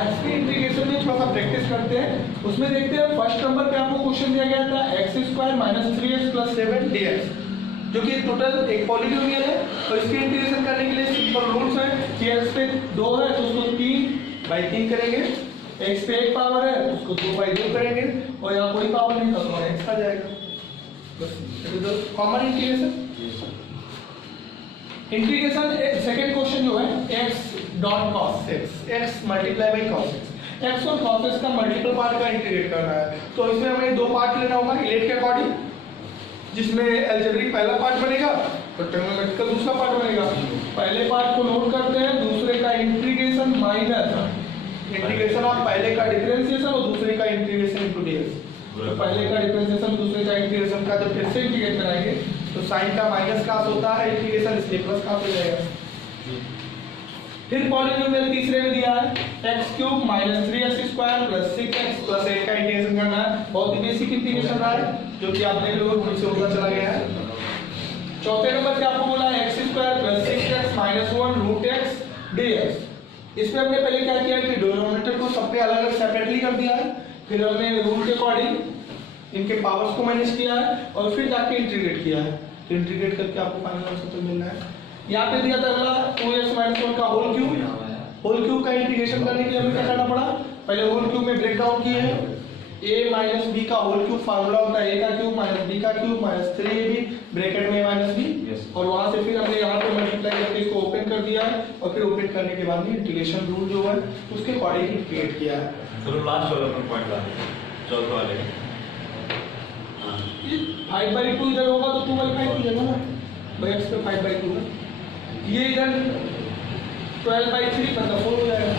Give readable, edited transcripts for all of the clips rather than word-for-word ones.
Maths के integration में थोड़ा सा प्रैक्टिस करते हैं। उसमें देखते हैं फर्स्ट नंबर पे आपको क्वेश्चन दिया गया था x² - 3x + 7 dx, जो कि टोटल एक पॉलिनोमियल है। और इसके इंटीग्रेशन करने के लिए सिंपल रूल्स है कि x पे 2 है तो उसको 3/3 करेंगे, x पे 1 पावर है तो उसको 2/2 करेंगे, और यहाँ कोई पावर नहीं था तो x आ जाएगा। बस it is the common integration. Integration second question जो है x.cos x, x × cos x, x और cos x का मल्टीपल पार्ट का इंटीग्रेट करना है। तो इसमें हमें दो पार्ट लेना होगा इलेट के अकॉर्डिंग, जिसमें अलजेब्रिक पहला पार्ट बनेगा और ट्रिग्नोमेट्रिकल दूसरा पार्ट बनेगा। पहले पार्ट को नोट करते हैं, दूसरे का इंटीग्रेशन माइनस इंटीग्रेशन ऑफ पहले का डिफरेंशिएशन और दूसरे का इंटीग्रेशन इनटू dx। तो पहले का डिफरेंशिएशन दूसरे का इंटीग्रेशन का जब फिर से इंटीग्रेट कराएंगे तो साइन का माइनस का होता है इंटीग्रेशन, इसलिए प्लस का हो जाएगा। फिर पॉलिनोमियल तीसरे में दिया है x³ - 3x² + 6x + 8 का इंटीग्रेशन करना है। बहुत ही बेसिक इंटीग्रेशन रहा है जो कि आपने लोगों को से होता चला गया है। चौथे नंबर पे आपको बोला है x² + 6x - 1 √x dx। इसमें हमने पहले क्या किया कि डिनोमिनेटर को सब पे अलग अलग सेपरेटली कर दिया है, फिर हमने रूल के अकॉर्डिंग इनके पावर्स को माइनस किया है और फिर जाके इंटीग्रेट किया है। तो इंटीग्रेट करके आपको फाइनल आंसर तो मिलना है। यहाँ पे दिया था अगला 2x - 1 का होल क्यूब का इंटीग्रेशन करने के लिए हमें क्या करना पड़ा, पहले होल क्यूब में ब्रेक डाउन किए हैं। a - b का होल क्यूब फार्मूला होता है a का क्यूब - b का क्यूब - 3ab ब्रैकेट में -b, और वहां से फिर हमने यहाँ पे मल्टीप्लाई करके इसको ओपन कर दिया है और फिर ओपन करने के बाद में इंटीग्रेशन रूल जो है उसके अकॉर्डिंग इंटीग्रेट किया है। चलो लास्ट वाला पॉइंट ला चौथा वाले 5/2 इधर होगा तो 2/5 हो जाएगा ना, भाई x पे 5/2 है, ये इधर 12/3 मतलब 4 हो जाएगा।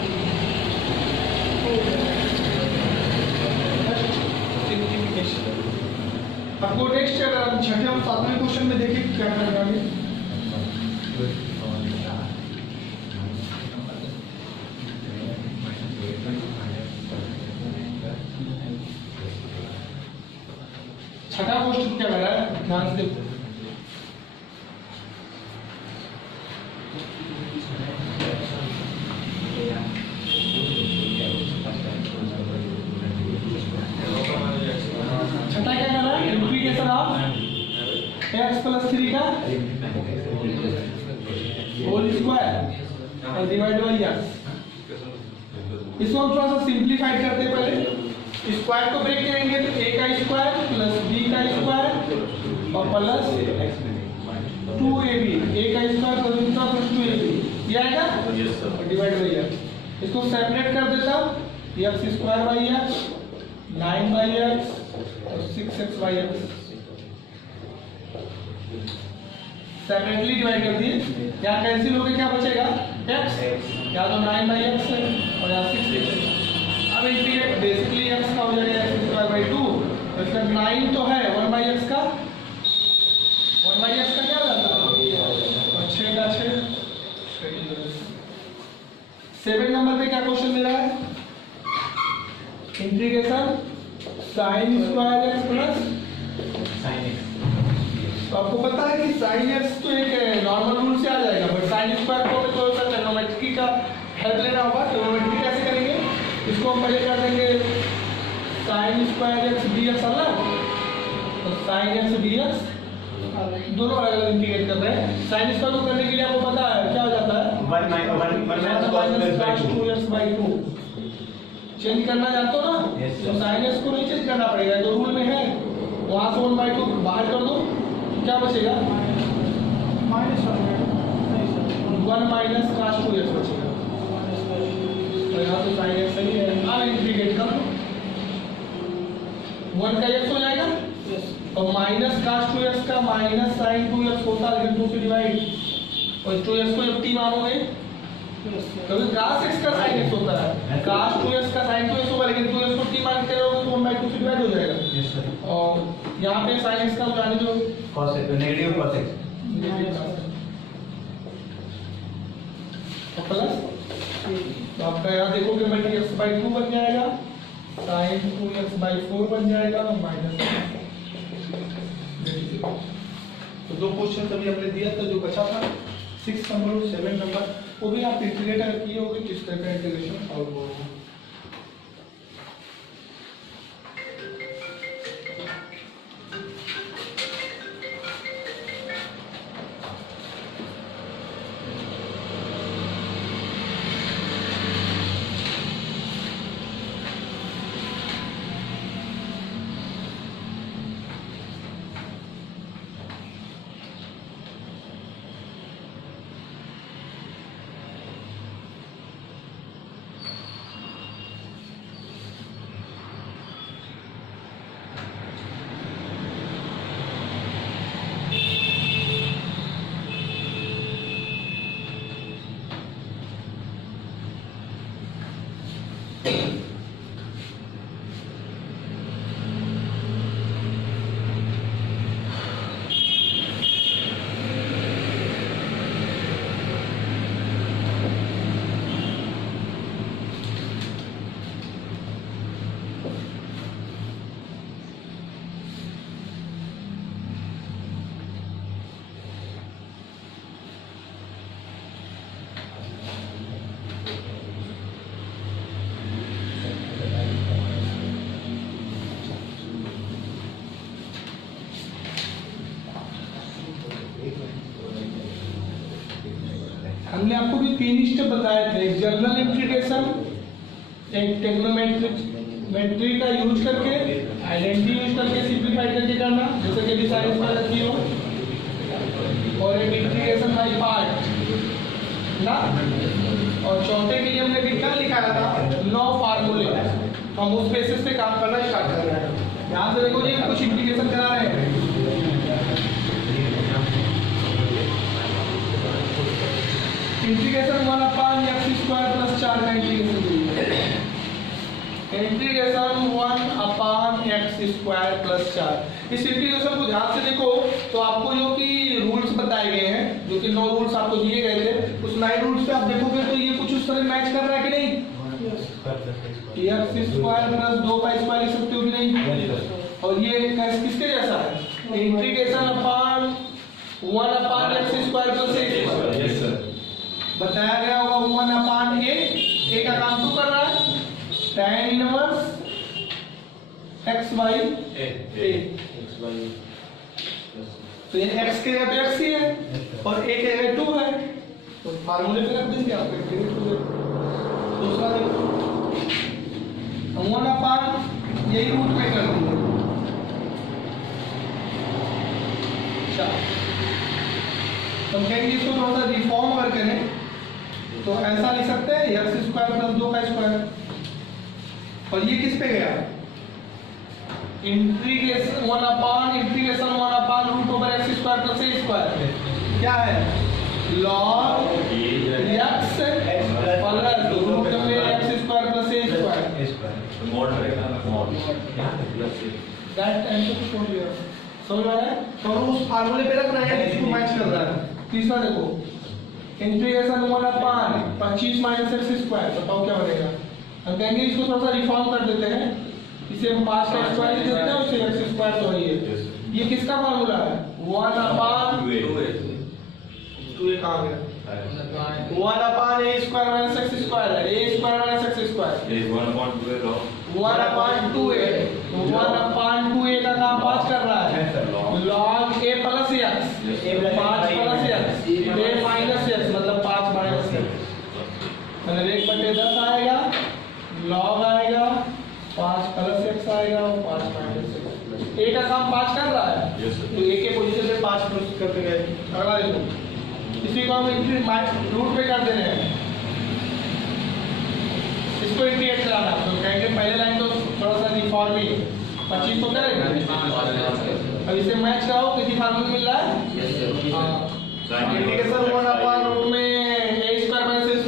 आपको नेक्स्ट अगर हम छठे और सातवें क्वेश्चन में देखें क्या करना है। छठा क्वेश्चन क्या कर रहा है, ध्यान से देखो। छठा क्या कर रहा है, इंटीग्रेशन ऑफ x + 3 का होल स्क्वायर और डिवाइड बाय x। इसको हम थोड़ा सा सिंप्लीफाइड करते हैं। पहले स्क्वायर को ब्रेक करेंगे तो a का स्क्वायर + b का स्क्वायर और प्लस 2ab, a का स्क्वायर + b का + 2ab ये आएगा और डिवाइड बाय x। इसको सेपरेट कर देता हूं, x² x 9/x और 6x/x सेपरेटली डिवाइड कर दिए। यहाँ कैंसिल होकर क्या बचेगा x, या तो 9/x है और यहाँ 6x। अब इंटीग्रेट बेसिकली x का हो जाएगा x²/2, तो इसका 9 तो है 1/x का, 1/x का क्या हो जाता है और 6 का 6। 7 नंबर पे क्या क्वेश्चन दे रहा है, integration sin² x plus sin x। तो आपको पता है कि sin x तो एक नॉर्मल रूल से आ जाएगा, बट sin² को तो थोड़ा सा ट्रिग्नोमेट्री का हेल्प लेना होगा। ट्रिग्नोमेट्री कैसे करेंगे, इसको हम पहले कर देंगे sin² x dx अलग और sin x dx दोनों अलग अलग इंटीग्रेट कर रहे हैं। sin² को करने के लिए आपको पता है क्या हो जाता है 1 - 2x/2 चेंज करना चाहते हो ना, तो sin x को नहीं चेंज करना पड़ेगा, तो रूल में है। वहां से 1/2 बाहर कर दो, क्या बचेगा -1 - cos 2x बचेगा, और यहाँ तो sin x सही है। अब इंटीग्रेट कर दो, 1 का x हो जाएगा और माइनस cos 2x का माइनस sin 2x होता है, लेकिन 2 से डिवाइड, और 2x को जब t मानोगे क्योंकि cos x का sin x होता है, cos 2x का sin 2x होगा, लेकिन 2x को t मान के रहोगे तो 1/2 से डिवाइड हो जाएगा। Yes sir. और यहाँ पे sin x का जाने दो cos x, negative cos x और प्लस, तो आपका यहाँ देखोगे x/2 बन जाएगा, sin 2x/4 बन जाएगा माइनस। तो दो क्वेश्चन अभी हमने दिया था, जो बचा था 6 नंबर और 7 नंबर, वो भी आप इंटीग्रेट किए होंगे किस तरह का इंटीग्रेशन सॉल्व होगा। हमने आपको भी 3 स्टेप बताए थे, एक जनरल इंटीग्रेशन, एक टेक्नोमेट्री का यूज करके, आइडेंटिटी यूज करके सिंप्लीफाई करके करना, जैसे कि डिसाइड में रखी हो, और एक इंटीग्रेशन बाय पार्ट ना, और चौथे के लिए हमने क्या लिखा था 9 फार्मूले, हम उस बेसिस पे काम करना स्टार्ट कर रहे हैं। ध्यान से देखो जी, कुछ इंटीग्रेशन करा रहे हैं। इंटीग्रेशन 1/x² + 4 का इंटीग्रेशन, इंटीग्रेशन 1/x² + 4। इस इंटीग्रेशन को ध्यान से देखो तो आपको जो कि रूल्स बताए गए हैं, जो कि 9 रूल्स आपको दिए गए थे, उस 9 रूल्स पे आप देखोगे तो ये कुछ उस तरह मैच कर रहा है कि नहीं? x² + 2 का स्क्वायर लिख सकते हो कि नहीं? और ये किसके जैसा है? Integration upon 1/x² + a। Yes sir. बताया गया होगा 1/a, a का काम तो कर रहा है tan इनवर्स x/a, तो ये x के जगह पे x ही है और a के जगह 2 है, तो फार्मूले पे रख देंगे आप। दूसरा देखो 1/, यही रूट में कर देंगे। अच्छा, हम कहेंगे इसको थोड़ा सा रिफॉर्म अगर करें तो ऐसा लिख सकते हैं x² + 2 का स्क्वायर, और ये किस पे गया? इंटीग्रेशन 1/√x² + a², क्या है? log x प्लस रूट में x² + a²। मॉड रहेगा, मॉड दैट आंसर को छोड़ दिया, समझ आ रहा है? तो उस फार्मूले पे रखना है जिसको मैच कर रहा है। तीसरा देखो इंटीग्रेशन 1/25 - x², बताओ क्या बनेगा? हम कहेंगे इसको थोड़ा सा रिफॉर्म कर देते हैं, इसे हम 5 का स्क्वायर लिख देते हैं, उसे x² तो वही है। ये किसका फार्मूला है? 1/2a कहां गया? 1/a² - x² है, a² - x², 1/2a, 1/2a का काम 5 कर रहा है, log a + x, 5 + x, a - x, मतलब 5 - x, मतलब 1/10 आएगा, log आएगा, 5 + x आएगा और 5 - x। a का काम 5 कर रहा है, तो a के पोजीशन पे 5 पुट करके गए। अगला देखो, इसी को हम रूट पे कर दे रहे हैं, इसको इंटीग्रेट कराना, तो कहेंगे पहले लाइन तो थोड़ा सा रिफॉर्म ही 25 तो करेगा, अब इसे मैच कराओ, किसी फार्मूला मिल रहा है? Integration 1/√a² +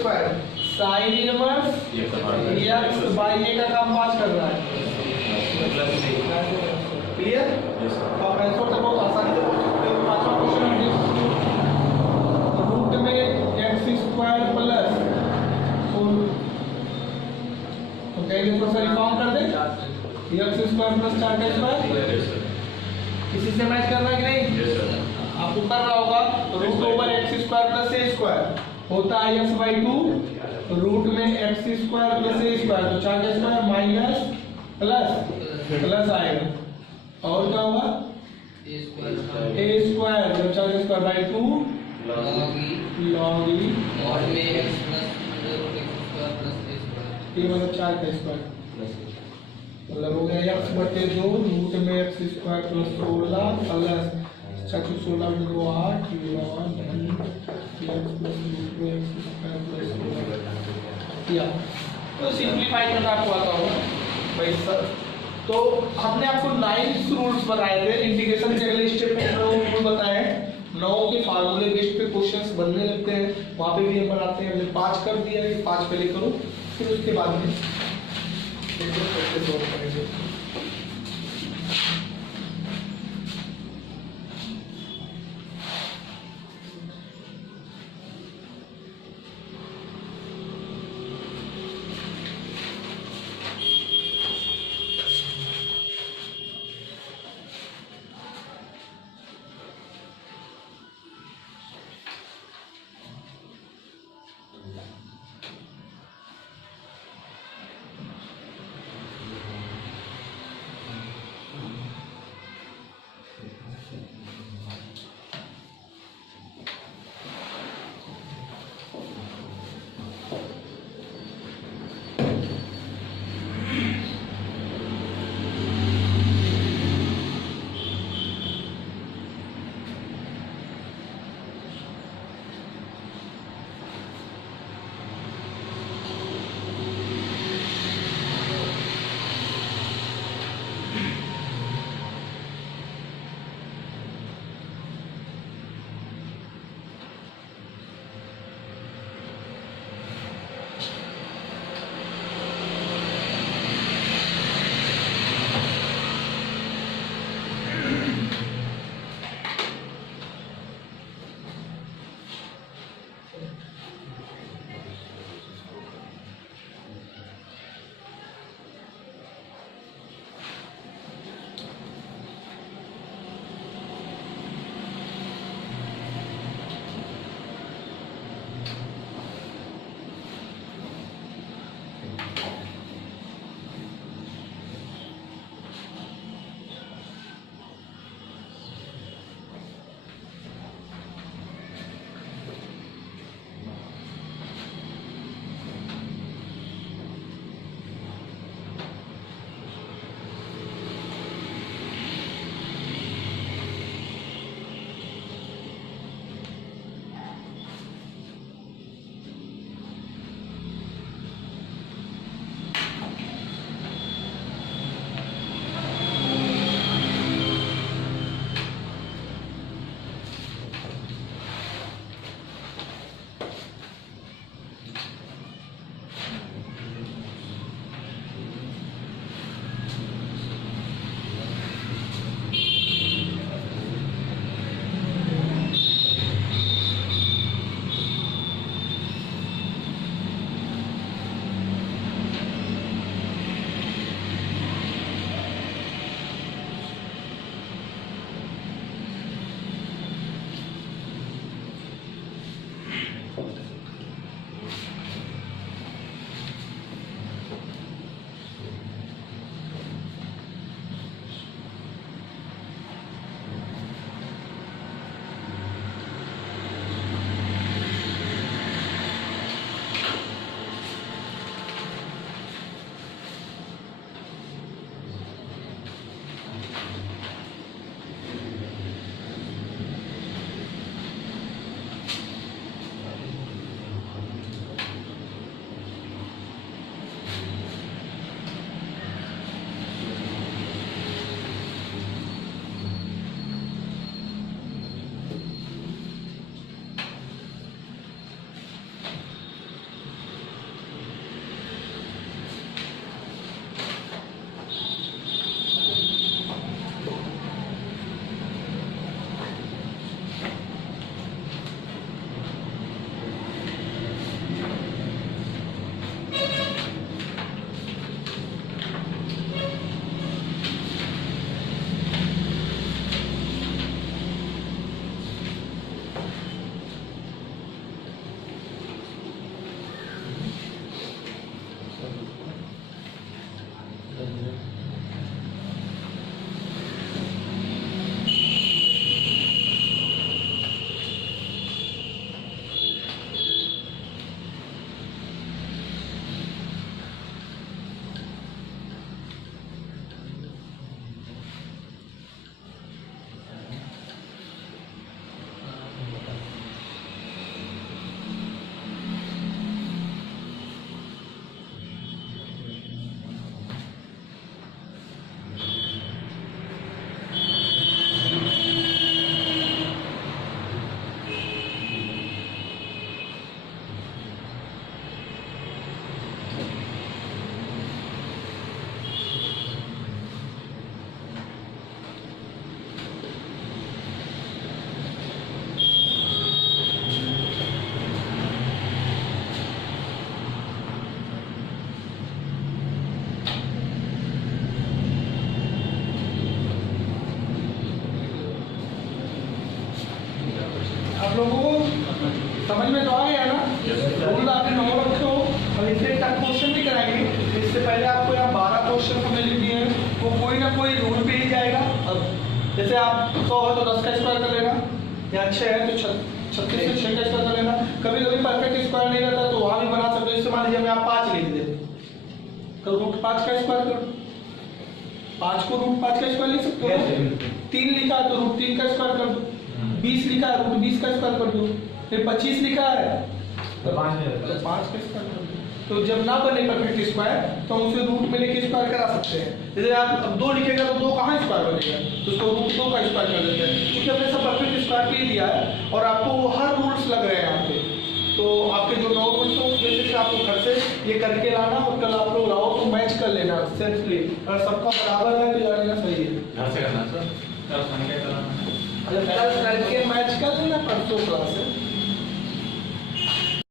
a², sin inverse x/a का काम 5 कर रहा है। क्लियर? तो आप आंसर तो बहुत आसानी से बोल सकते हो। पांचवा क्वेश्चन है, रूट में x² प्लस 4, तो कहेंगे थोड़ा सा रिफॉर्म कर दे, x² + 4 का स्क्वायर, किसी से मैच कर रहा है कि नहीं? आपको कर रहा होगा, तो √x² + a² होता है x/2, रूट में x² + a², तो 4 का स्क्वायर माइनस प्लस आएगा, और क्या होगा? a² जो 4 का स्क्वायर 2 log e और में x + ये मतलब 4 का स्क्वायर, मतलब हो गया x/2 रूट में x² + 16 प्लस 16 में 2 8 log x + रूट में x² + 16 या तो सिंपलीफाई करना आपको आता होगा भाई सर। तो हमने आपको 9 रूल्स बताए थे इंटीग्रेशन के, अगले स्टेप में 9 रूल बताए हैं, 9 के फार्मूले बेस्ड पे क्वेश्चंस बनने लगते हैं, वहां पे भी हम बनाते हैं। हमने 5 कर दिया है, 5 पहले करो, फिर उसके बाद में चलिए कैसे सॉल्व करेंगे। हो तो 10 का स्क्वायर कर लेना, यहाँ 6 है तो 36 से 6 का स्क्वायर कर लेना। कभी कभी परफेक्ट स्क्वायर नहीं रहता तो वहाँ भी बना सकते हो। जैसे मान लीजिए मैं आप 5 लिख दे तो रूट 5 का स्क्वायर कर, 5 को रूट 5 का स्क्वायर लिख सकते हो। 3 लिखा है तो रूट 3 का स्क्वायर कर दो, 20 लिखा है रूट 20 का स्क्वायर कर दो, फिर 25 लिखा है तो 5 में तो 5 का स्क्वायर कर दो। तो जब ना बने परफेक्ट स्क्वायर तो हम उसे रूट में लेके स्क्वायर करा सकते हैं। जैसे आप अब 2 लिखेगा तो 2 कहाँ स्क्वायर बनेगा, तो उसको रूट 2 का स्क्वायर कर देते हैं, क्योंकि हमने सब परफेक्ट स्क्वायर के लिए दिया है और आपको हर रूल्स लग रहे हैं यहाँ पे। तो आपके जो 9 रूल्स हैं उस बेसिस से आपको घर से ये करके लाना और कल आप लोग लाओ तो मैच कर लेना सेल्फली, अगर सबका बराबर है तो यार लेना सही है। घर से करना सर, कल संडे कराना। कल करके मैच कर लेना, परसों क्लास है।